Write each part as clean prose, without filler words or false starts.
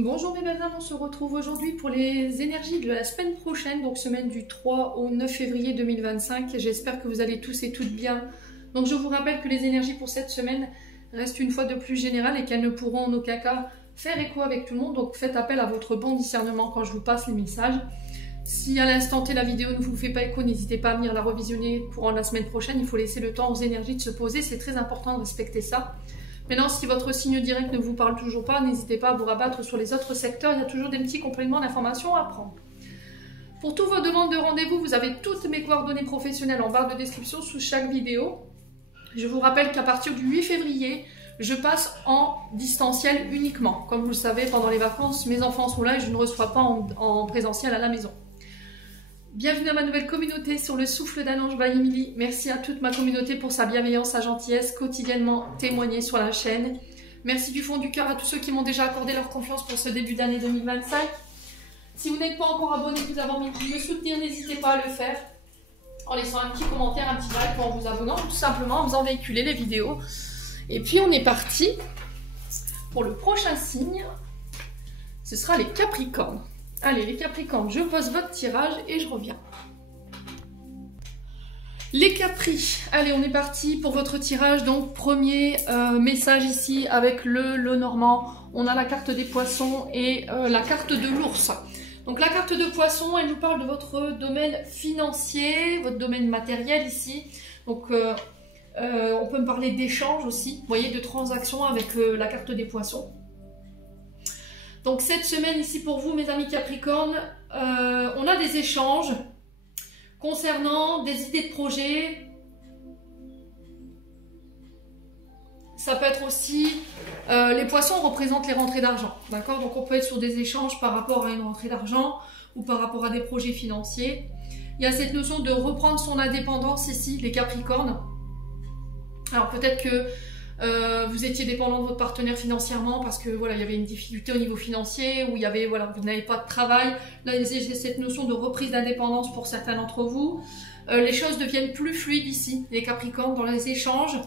Bonjour mes belles âmes, on se retrouve aujourd'hui pour les énergies de la semaine prochaine, donc semaine du 3 au 9 février 2025. J'espère que vous allez tous et toutes bien. Donc je vous rappelle que les énergies pour cette semaine restent une fois de plus générales et qu'elles ne pourront en aucun cas faire écho avec tout le monde. Donc faites appel à votre bon discernement quand je vous passe les messages. Si à l'instant T la vidéo ne vous fait pas écho, n'hésitez pas à venir la revisionner courant la semaine prochaine. Il faut laisser le temps aux énergies de se poser, c'est très important de respecter ça. Maintenant, si votre signe direct ne vous parle toujours pas, n'hésitez pas à vous rabattre sur les autres secteurs. Il y a toujours des petits compléments d'informations à prendre. Pour toutes vos demandes de rendez-vous, vous avez toutes mes coordonnées professionnelles en barre de description sous chaque vidéo. Je vous rappelle qu'à partir du 8 février, je passe en distanciel uniquement. Comme vous le savez, pendant les vacances, mes enfants sont là et je ne reçois pas en présentiel à la maison. Bienvenue à ma nouvelle communauté sur le souffle d'un ange by Emily. Merci à toute ma communauté pour sa bienveillance, sa gentillesse quotidiennement témoignée sur la chaîne. Merci du fond du cœur à tous ceux qui m'ont déjà accordé leur confiance pour ce début d'année 2025. Si vous n'êtes pas encore abonné, que vous avez envie de me soutenir, n'hésitez pas à le faire en laissant un petit commentaire, un petit like ou en vous abonnant, tout simplement en faisant véhiculer les vidéos. Et puis on est parti pour le prochain signe. Ce sera les Capricornes. Allez les Capricornes, je pose votre tirage et je reviens. Les Capris, allez on est parti pour votre tirage. Donc premier message ici avec le normand. On a la carte des poissons et la carte de l'ours. Donc la carte de poisson, elle nous parle de votre domaine financier, votre domaine matériel ici. Donc on peut me parler d'échanges aussi, vous voyez, de transactions avec la carte des poissons. Donc cette semaine ici pour vous mes amis Capricornes, on a des échanges concernant des idées de projet. Ça peut être aussi, les poissons représentent les rentrées d'argent, d'accord? Donc on peut être sur des échanges par rapport à une rentrée d'argent ou par rapport à des projets financiers. Il y a cette notion de reprendre son indépendance ici, les Capricornes. Alors peut-être que vous étiez dépendant de votre partenaire financièrement parce que voilà, il y avait une difficulté au niveau financier ou il y avait voilà, vous n'avez pas de travail. Là, il y a cette notion de reprise d'indépendance pour certains d'entre vous. Les choses deviennent plus fluides ici, les Capricornes, dans les échanges.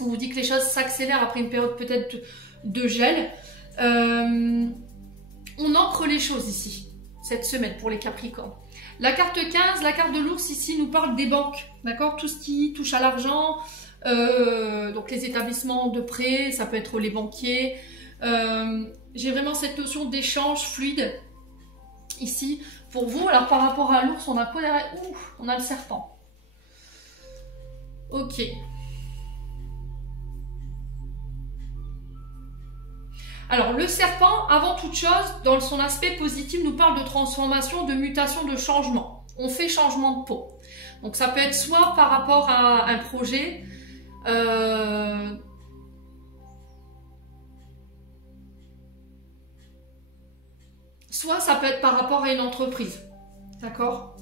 On vous dit que les choses s'accélèrent après une période peut-être de gel. On ancre les choses ici, cette semaine pour les Capricornes. La carte 15, la carte de l'ours ici nous parle des banques, d'accord? Tout ce qui touche à l'argent. Donc les établissements de prêt, ça peut être les banquiers. J'ai vraiment cette notion d'échange fluide ici pour vous. Alors par rapport à l'ours, on a quoi derrière? Ouh, on a le serpent. Ok. Alors le serpent, avant toute chose, dans son aspect positif, nous parle de transformation, de mutation, de changement. On fait changement de peau. Donc ça peut être soit par rapport à un projet, soit ça peut être par rapport à une entreprise, d'accord?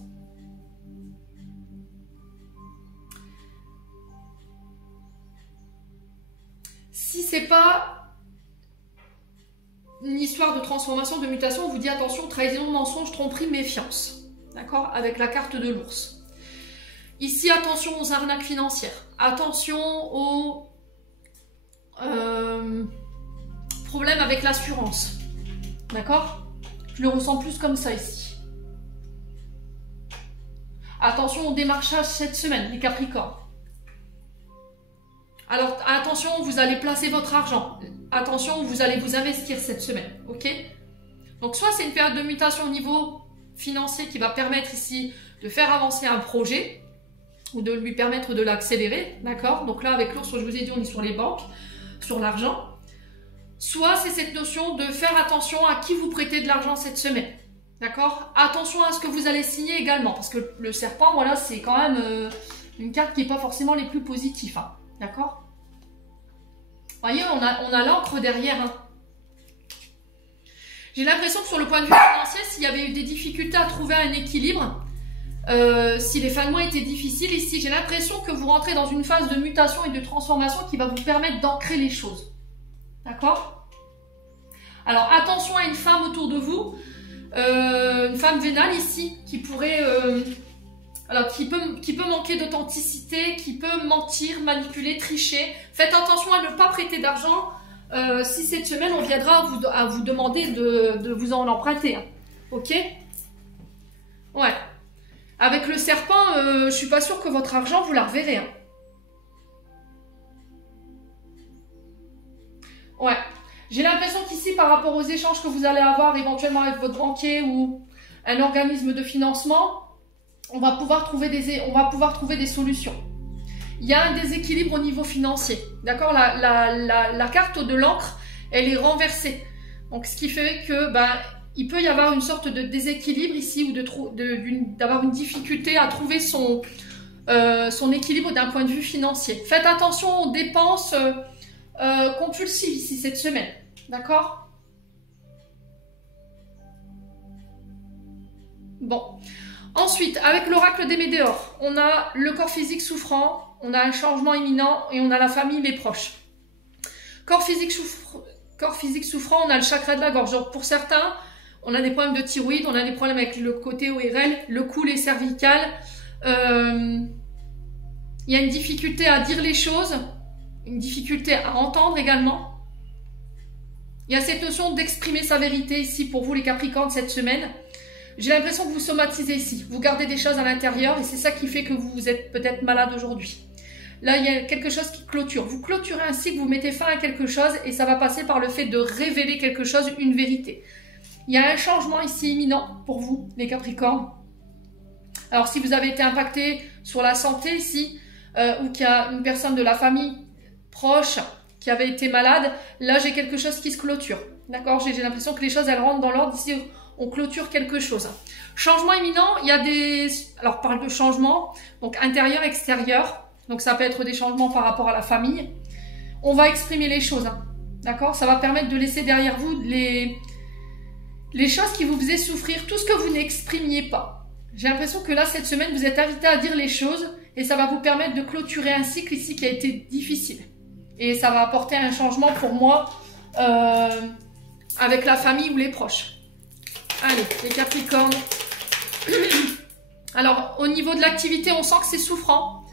Si c'est pas une histoire de transformation, de mutation, on vous dit attention, trahison, mensonge, tromperie, méfiance, d'accord? Avec la carte de l'ours. Ici, attention aux arnaques financières, attention aux problèmes avec l'assurance, d'accord? Je le ressens plus comme ça ici. Attention au démarchage cette semaine, les Capricornes. Alors, attention, vous allez placer votre argent. Attention, vous allez vous investir cette semaine, ok? Donc, soit c'est une période de mutation au niveau financier qui va permettre ici de faire avancer un projet, ou de lui permettre de l'accélérer, d'accord? Donc là, avec l'ours, je vous ai dit, on est sur les banques, sur l'argent. Soit c'est cette notion de faire attention à qui vous prêtez de l'argent cette semaine, d'accord? Attention à ce que vous allez signer également, parce que le serpent, voilà, c'est quand même une carte qui n'est pas forcément les plus positives, hein, d'accord? Vous voyez, on a l'encre derrière, hein. J'ai l'impression que sur le point de vue financier, s'il y avait eu des difficultés à trouver un équilibre, si les fins de mois étaient difficiles, ici j'ai l'impression que vous rentrez dans une phase de mutation et de transformation qui va vous permettre d'ancrer les choses, d'accord? Alors attention à une femme autour de vous, une femme vénale ici qui pourrait alors qui peut manquer d'authenticité, qui peut mentir, manipuler, tricher. Faites attention à ne pas prêter d'argent si cette semaine on viendra à vous demander de vous en emprunter. Hein. Ok? Ouais. Avec le serpent, je suis pas sûre que votre argent, vous la reverrez. Hein. Ouais. J'ai l'impression qu'ici, par rapport aux échanges que vous allez avoir éventuellement avec votre banquier ou un organisme de financement, on va pouvoir trouver des solutions. Il y a un déséquilibre au niveau financier. D'accord, la carte de l'encre, elle est renversée. Donc, ce qui fait que il peut y avoir une sorte de déséquilibre ici ou d'avoir une difficulté à trouver son équilibre d'un point de vue financier. Faites attention aux dépenses compulsives ici cette semaine. D'accord? Bon. Ensuite, avec l'oracle des Médéors, on a le corps physique souffrant, on a un changement imminent et on a la famille, les proches. Corps physique souffrant, on a le chakra de la gorge. Donc pour certains, on a des problèmes de thyroïde, on a des problèmes avec le côté ORL, le cou, les cervicales. Il y a une difficulté à dire les choses, une difficulté à entendre également. Il y a cette notion d'exprimer sa vérité ici pour vous les Capricornes cette semaine. J'ai l'impression que vous somatisez ici, vous gardez des choses à l'intérieur et c'est ça qui fait que vous êtes peut-être malade aujourd'hui. Là, il y a quelque chose qui clôture. Vous clôturez un cycle, vous mettez fin à quelque chose et ça va passer par le fait de révéler quelque chose, une vérité. Il y a un changement ici imminent pour vous, les Capricornes. Alors, si vous avez été impacté sur la santé ici, ou qu'il y a une personne de la famille proche qui avait été malade, là, j'ai quelque chose qui se clôture. D'accord? J'ai l'impression que les choses, elles rentrent dans l'ordre ici. On clôture quelque chose. Changement imminent, il y a des... Alors, on parle de changement, donc intérieur, extérieur. Donc, ça peut être des changements par rapport à la famille. On va exprimer les choses. Hein. D'accord? Ça va permettre de laisser derrière vous les choses qui vous faisaient souffrir, tout ce que vous n'exprimiez pas. J'ai l'impression que là, cette semaine, vous êtes invité à dire les choses et ça va vous permettre de clôturer un cycle ici qui a été difficile. Et ça va apporter un changement pour moi avec la famille ou les proches. Allez, les Capricornes. Alors, au niveau de l'activité, on sent que c'est souffrant.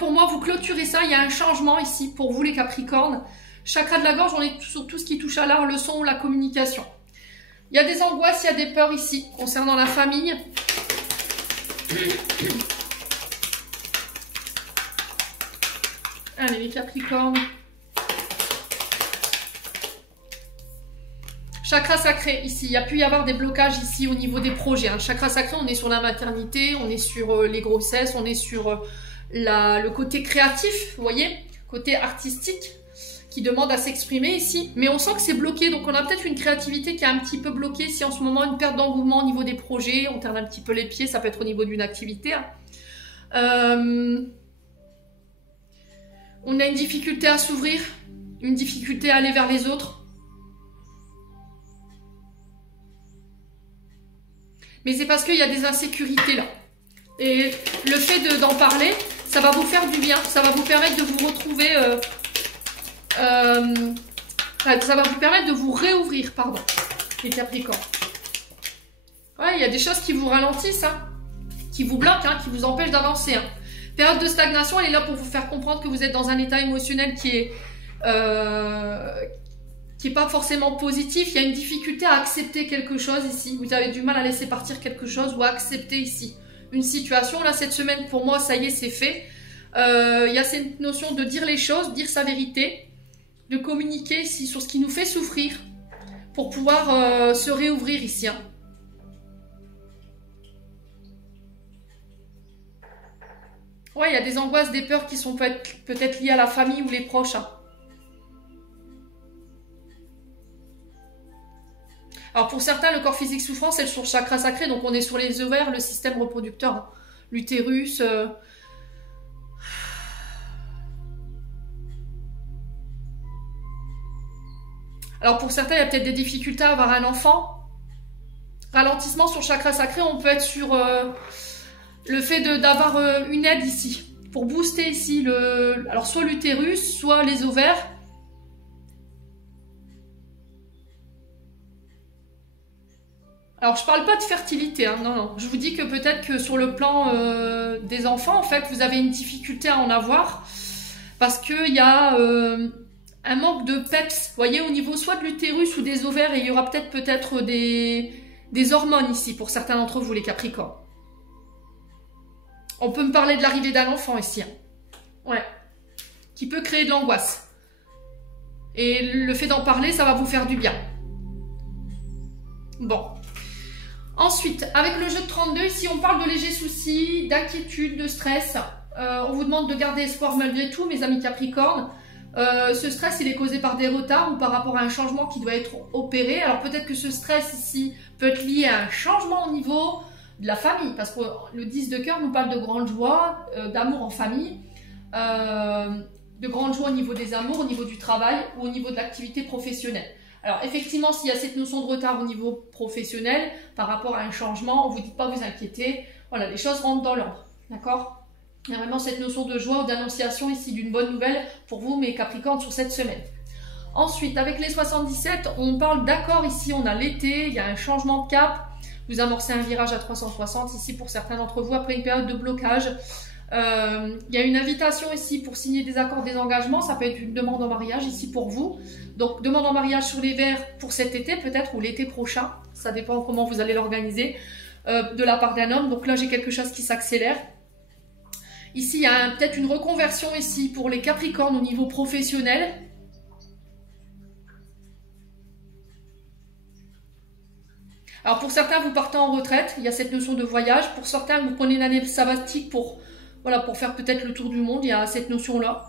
Pour moi, vous clôturez ça. Il y a un changement ici pour vous, les Capricornes. Chakra de la gorge, on est sur tout ce qui touche à l'art, le son ou la communication. Il y a des angoisses, il y a des peurs ici concernant la famille. Allez, les Capricornes. Chakra sacré, ici, il y a pu y avoir des blocages ici au niveau des projets. Hein. Chakra sacré, on est sur la maternité, on est sur les grossesses, on est sur le côté créatif, vous voyez, côté artistique, qui demande à s'exprimer ici. Mais on sent que c'est bloqué, donc on a peut-être une créativité qui est un petit peu bloquée ici en ce moment, une perte d'engouement au niveau des projets, on tourne un petit peu les pieds, ça peut être au niveau d'une activité. Hein. On a une difficulté à s'ouvrir, une difficulté à aller vers les autres. Mais c'est parce qu'il y a des insécurités là. Et le fait d'en parler, ça va vous faire du bien. Ça va vous permettre de vous retrouver... ça va vous permettre de vous réouvrir, pardon, les Capricornes. Ouais, il y a des choses qui vous ralentissent, hein, qui vous bloquent, hein, qui vous empêchent d'avancer. Hein. Période de stagnation, elle est là pour vous faire comprendre que vous êtes dans un état émotionnel qui est pas forcément positif. Il y a une difficulté à accepter quelque chose ici. Vous avez du mal à laisser partir quelque chose ou à accepter ici une situation. Là, cette semaine, pour moi, ça y est, c'est fait. Il y a cette notion de dire les choses, dire sa vérité, de communiquer ici sur ce qui nous fait souffrir pour pouvoir se réouvrir ici. Hein. Ouais, il y a des angoisses, des peurs qui sont peut-être liées à la famille ou les proches. Hein. Alors pour certains, le corps physique souffrant, c'est sur le chakra sacré, donc on est sur les ovaires, le système reproducteur, hein. L'utérus. Alors pour certains, il y a peut-être des difficultés à avoir un enfant. Ralentissement sur le chakra sacré, on peut être sur le fait d'avoir une aide ici, pour booster ici, alors soit l'utérus, soit les ovaires. Alors, je parle pas de fertilité, hein, non, non. Je vous dis que peut-être que sur le plan des enfants, en fait, vous avez une difficulté à en avoir parce qu'il y a un manque de peps, vous voyez, au niveau soit de l'utérus ou des ovaires, et il y aura peut-être des hormones ici pour certains d'entre vous, les Capricornes. On peut me parler de l'arrivée d'un enfant ici. Hein. Ouais. Qui peut créer de l'angoisse. Et le fait d'en parler, ça va vous faire du bien. Bon. Ensuite, avec le jeu de 32, ici on parle de légers soucis, d'inquiétude, de stress. On vous demande de garder espoir malgré tout, mes amis Capricornes. Ce stress, il est causé par des retards ou par rapport à un changement qui doit être opéré. Alors peut-être que ce stress ici peut être lié à un changement au niveau de la famille, parce que le 10 de cœur nous parle de grande joie, d'amour en famille, de grande joie au niveau des amours, au niveau du travail ou au niveau de l'activité professionnelle. Alors effectivement, s'il y a cette notion de retard au niveau professionnel par rapport à un changement, on ne vous dit pas vous inquiéter, voilà, les choses rentrent dans l'ordre, d'accord? Il y a vraiment cette notion de joie ou d'annonciation ici d'une bonne nouvelle pour vous, mes Capricornes, sur cette semaine. Ensuite, avec les 77, on parle d'accord ici, on a l'été, il y a un changement de cap, vous amorcez un virage à 360 ici pour certains d'entre vous après une période de blocage. Il y a une invitation ici pour signer des accords, des engagements, ça peut être une demande en mariage ici pour vous. Donc demande en mariage sur les verts pour cet été peut-être ou l'été prochain, ça dépend comment vous allez l'organiser, de la part d'un homme. Donc là j'ai quelque chose qui s'accélère. Ici il y a peut-être une reconversion ici pour les Capricornes au niveau professionnel. Alors pour certains vous partez en retraite, il y a cette notion de voyage. Pour certains vous prenez une année sabbatique pour faire peut-être le tour du monde, il y a cette notion-là.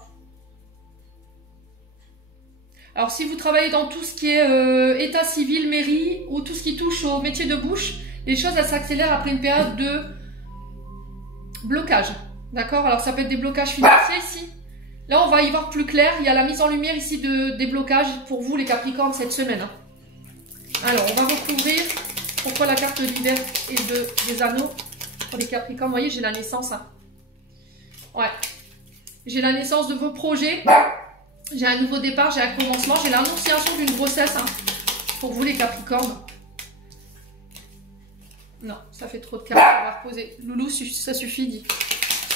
Alors si vous travaillez dans tout ce qui est état civil, mairie, ou tout ce qui touche au métier de bouche, les choses elles s'accélèrent après une période de blocage. D'accord? Alors ça peut être des blocages financiers ici. Là on va y voir plus clair, il y a la mise en lumière ici des blocages pour vous les Capricornes cette semaine. Hein. Alors on va recouvrir pourquoi la carte d'hiver et des anneaux pour les Capricornes. Vous voyez j'ai la naissance. Hein. Ouais, j'ai la naissance de vos projets, j'ai un nouveau départ, j'ai un commencement, j'ai l'annonciation d'une grossesse hein, pour vous les Capricornes. Non, ça fait trop de cartes, on va reposer. Loulou, ça suffit, dit.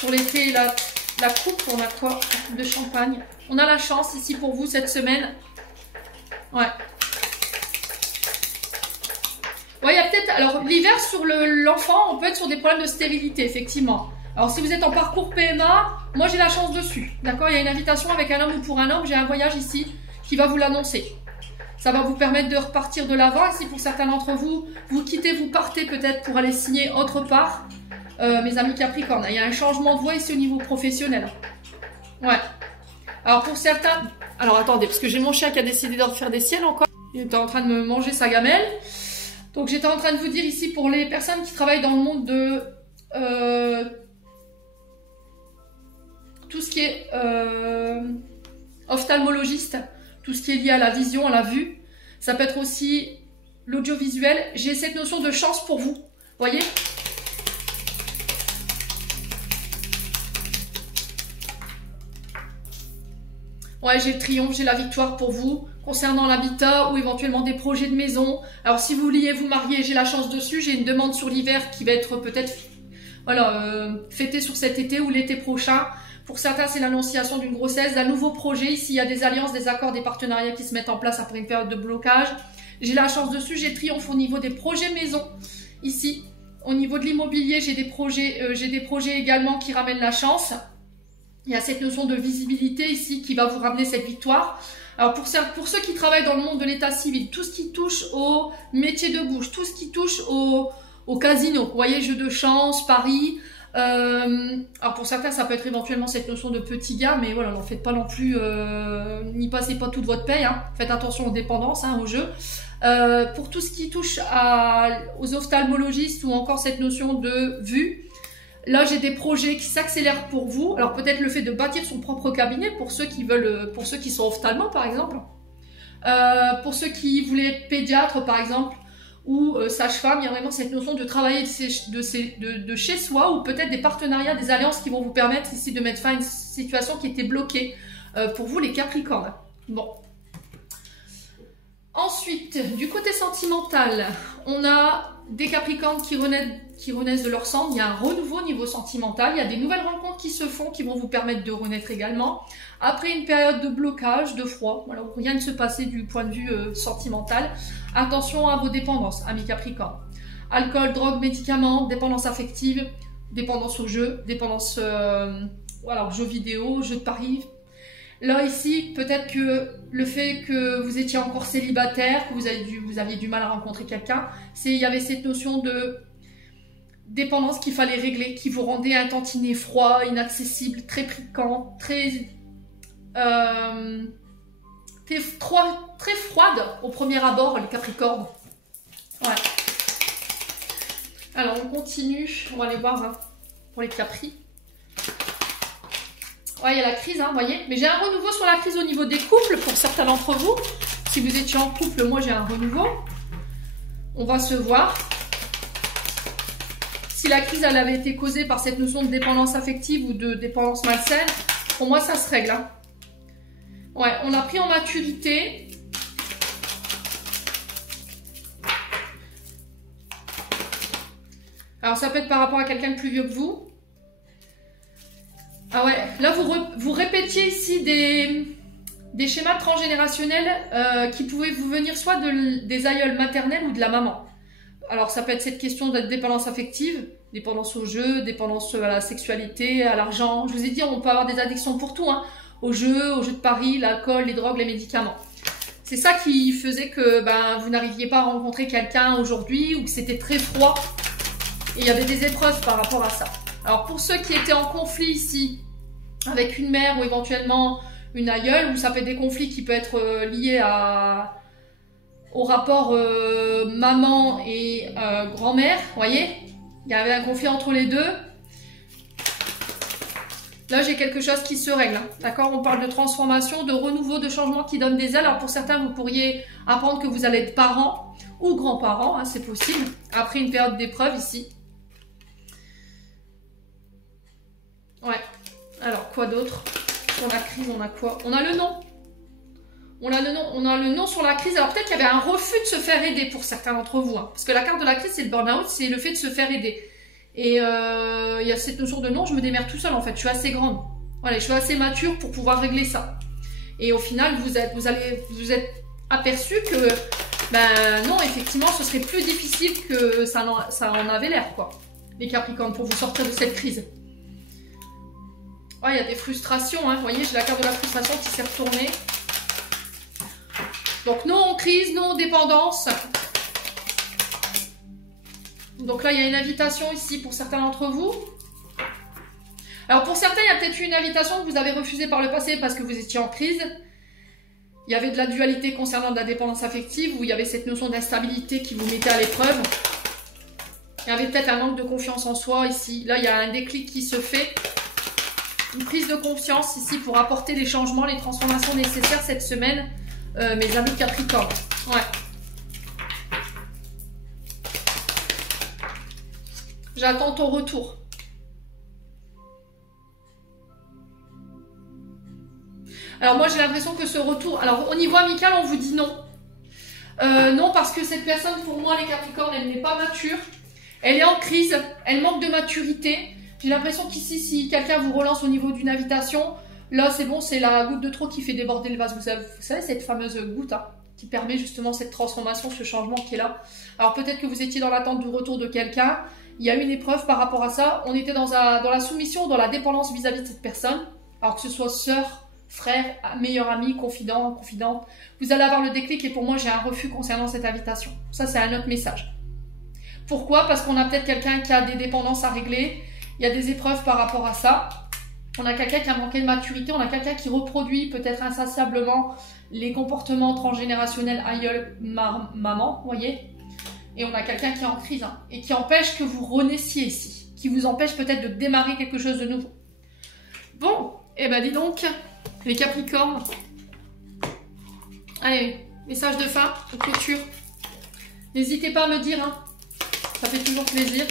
Pour l'été, la coupe, on a quoi? La coupe de champagne. On a la chance ici pour vous cette semaine. Ouais. Ouais, il y a peut-être... Alors, l'hiver, sur l'enfant, on peut être sur des problèmes de stérilité, effectivement. Alors, si vous êtes en parcours PMA, moi, j'ai la chance dessus. D'accord? Il y a une invitation avec un homme ou pour un homme. J'ai un voyage ici qui va vous l'annoncer. Ça va vous permettre de repartir de l'avant. Ici, pour certains d'entre vous, vous quittez, vous partez peut-être pour aller signer autre part. Mes amis Capricornes, il y a un changement de voie ici au niveau professionnel. Ouais. Alors, pour certains... Alors, attendez, parce que j'ai mon chien qui a décidé de faire des siennes encore. Il était en train de me manger sa gamelle. Donc, j'étais en train de vous dire ici, pour les personnes qui travaillent dans le monde de... tout ce qui est ophtalmologiste, tout ce qui est lié à la vision, à la vue. Ça peut être aussi l'audiovisuel. J'ai cette notion de chance pour vous. Voyez? Ouais, j'ai le triomphe, j'ai la victoire pour vous. Concernant l'habitat ou éventuellement des projets de maison. Alors, si vous vouliez vous marier, j'ai la chance dessus. J'ai une demande sur l'hiver qui va être peut-être fêtée sur cet été ou l'été prochain. Pour certains, c'est l'annonciation d'une grossesse, d'un nouveau projet. Ici, il y a des alliances, des accords, des partenariats qui se mettent en place après une période de blocage. J'ai la chance dessus, j'ai triomphe au niveau des projets maison. Ici, au niveau de l'immobilier, j'ai des projets également qui ramènent la chance. Il y a cette notion de visibilité ici qui va vous ramener cette victoire. Alors pour ceux qui travaillent dans le monde de l'état civil, tout ce qui touche au métier de bouche, tout ce qui touche au casino, vous voyez, jeux de chance, paris. Alors pour certains, ça peut être éventuellement cette notion de petit gars, mais voilà, n'en faites pas non plus, n'y passez pas toute votre paye, hein. Faites attention aux dépendances, hein, aux jeux. Pour tout ce qui touche aux ophtalmologistes ou encore cette notion de vue, là j'ai des projets qui s'accélèrent pour vous. Alors peut-être le fait de bâtir son propre cabinet pour ceux qui veulent, pour ceux qui sont ophtalmos par exemple, pour ceux qui voulaient être pédiatre par exemple, ou sage-femme, il y a vraiment cette notion de travailler de chez soi ou peut-être des partenariats, des alliances qui vont vous permettre ici de mettre fin à une situation qui était bloquée pour vous les Capricornes. Bon. Ensuite, du côté sentimental, on a des Capricornes qui renaissent de leur cendre. Il y a un renouveau niveau sentimental. Il y a des nouvelles rencontres qui se font, qui vont vous permettre de renaître également. Après une période de blocage, de froid, voilà, où rien ne se passait du point de vue sentimental. Attention à vos dépendances, amis Capricornes. Alcool, drogue, médicaments, dépendance affective, dépendance au jeu, dépendance voilà, aux jeux vidéo, jeux de paris. Là, ici, peut-être que le fait que vous étiez encore célibataire, que vous aviez du mal à rencontrer quelqu'un, il y avait cette notion de dépendance qu'il fallait régler, qui vous rendait un tantinet froid, inaccessible, très piquant, très froide au premier abord, le Capricorne. Ouais. Alors, on continue. On va aller voir hein, pour les Capris. Ouais, il y a la crise, hein, vous voyez. Mais j'ai un renouveau sur la crise au niveau des couples pour certains d'entre vous. Si vous étiez en couple, moi j'ai un renouveau. On va se voir. Si la crise elle avait été causée par cette notion de dépendance affective ou de dépendance malsaine, pour moi ça se règle. Hein. Ouais, on a pris en maturité. Alors ça peut être par rapport à quelqu'un de plus vieux que vous. Ah ouais, là vous répétiez ici des schémas transgénérationnels qui pouvaient vous venir soit des aïeuls maternels ou de la maman. Alors ça peut être cette question de dépendance affective, dépendance au jeu, dépendance à la sexualité, à l'argent. Je vous ai dit, on peut avoir des addictions pour tout, hein, aux jeux de paris, l'alcool, les drogues, les médicaments. C'est ça qui faisait que vous n'arriviez pas à rencontrer quelqu'un aujourd'hui ou que c'était très froid. Et il y avait des épreuves par rapport à ça. Alors pour ceux qui étaient en conflit ici, avec une mère ou éventuellement une aïeule, où ça fait des conflits qui peuvent être liés au rapport maman et grand-mère, vous voyez, il y avait un conflit entre les deux. Là j'ai quelque chose qui se règle, hein. D'accord, on parle de transformation, de renouveau, de changement qui donne des ailes. Alors pour certains vous pourriez apprendre que vous allez être parents ou grands-parents, hein, c'est possible, après une période d'épreuve ici. Ouais, alors quoi d'autre? Sur la crise, on a quoi? On a le nom. On a le nom sur la crise. Alors peut-être qu'il y avait un refus de se faire aider pour certains d'entre vous. Hein, parce que la carte de la crise, c'est le burn-out, c'est le fait de se faire aider. Et il y a cette notion de non, je me démerde tout seul en fait, je suis assez grande. Voilà, je suis assez mature pour pouvoir régler ça. Et au final, vous êtes aperçu que, non, effectivement, ce serait plus difficile que ça en avait l'air, quoi. Les Capricornes, pour vous sortir de cette crise. Oh, il y a des frustrations, hein. Vous voyez, j'ai la carte de la frustration qui s'est retournée. Donc, non crise, non dépendance. Donc là, il y a une invitation ici pour certains d'entre vous. Alors, pour certains, il y a peut-être eu une invitation que vous avez refusée par le passé parce que vous étiez en crise. Il y avait de la dualité concernant de la dépendance affective où il y avait cette notion d'instabilité qui vous mettait à l'épreuve. Il y avait peut-être un manque de confiance en soi ici. Là, il y a un déclic qui se fait. Une prise de conscience ici pour apporter les changements, les transformations nécessaires cette semaine, mes amis Capricorne. Ouais. J'attends ton retour. Alors moi j'ai l'impression que ce retour... Alors au niveau amical on vous dit non. Non parce que cette personne pour moi les Capricornes elle n'est pas mature. Elle est en crise, elle manque de maturité. J'ai l'impression qu'ici, si quelqu'un vous relance au niveau d'une invitation, là, c'est bon, c'est la goutte de trop qui fait déborder le vase. Vous savez cette fameuse goutte hein, qui permet justement cette transformation, ce changement qui est là. Alors peut-être que vous étiez dans l'attente du retour de quelqu'un. Il y a une épreuve par rapport à ça. On était dans la soumission, dans la dépendance vis-à-vis de cette personne. Alors que ce soit sœur, frère, meilleur ami, confident, confidente. Vous allez avoir le déclic et pour moi, j'ai un refus concernant cette invitation. Ça, c'est un autre message. Pourquoi? Parce qu'on a peut-être quelqu'un qui a des dépendances à régler. Il y a des épreuves par rapport à ça. On a quelqu'un qui a manqué de maturité. On a quelqu'un qui reproduit peut-être insatiablement les comportements transgénérationnels aïeul, maman, vous voyez. Et on a quelqu'un qui est en crise hein, et qui empêche que vous renaissiez ici. Qui vous empêche peut-être de démarrer quelque chose de nouveau. Bon, et ben dis donc, les Capricornes. Allez, message de fin, de clôture. N'hésitez pas à me dire, hein. Ça fait toujours plaisir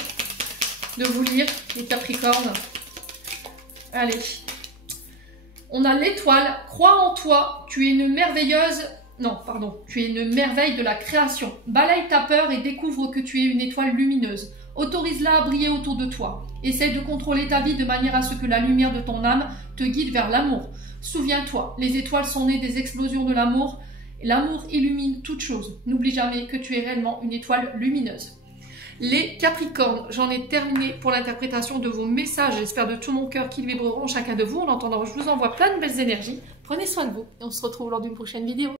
de vous lire, les Capricornes. Allez. On a l'étoile. Crois en toi. Tu es une merveilleuse Non, pardon. Tu es une merveille de la création. Balaye ta peur et découvre que tu es une étoile lumineuse. Autorise-la à briller autour de toi. Essaie de contrôler ta vie de manière à ce que la lumière de ton âme te guide vers l'amour. Souviens-toi, les étoiles sont nées des explosions de l'amour. L'amour illumine toute chose. N'oublie jamais que tu es réellement une étoile lumineuse. Les Capricornes, j'en ai terminé pour l'interprétation de vos messages. J'espère de tout mon cœur qu'ils vibreront chacun de vous. En attendant, je vous envoie plein de belles énergies. Prenez soin de vous et on se retrouve lors d'une prochaine vidéo.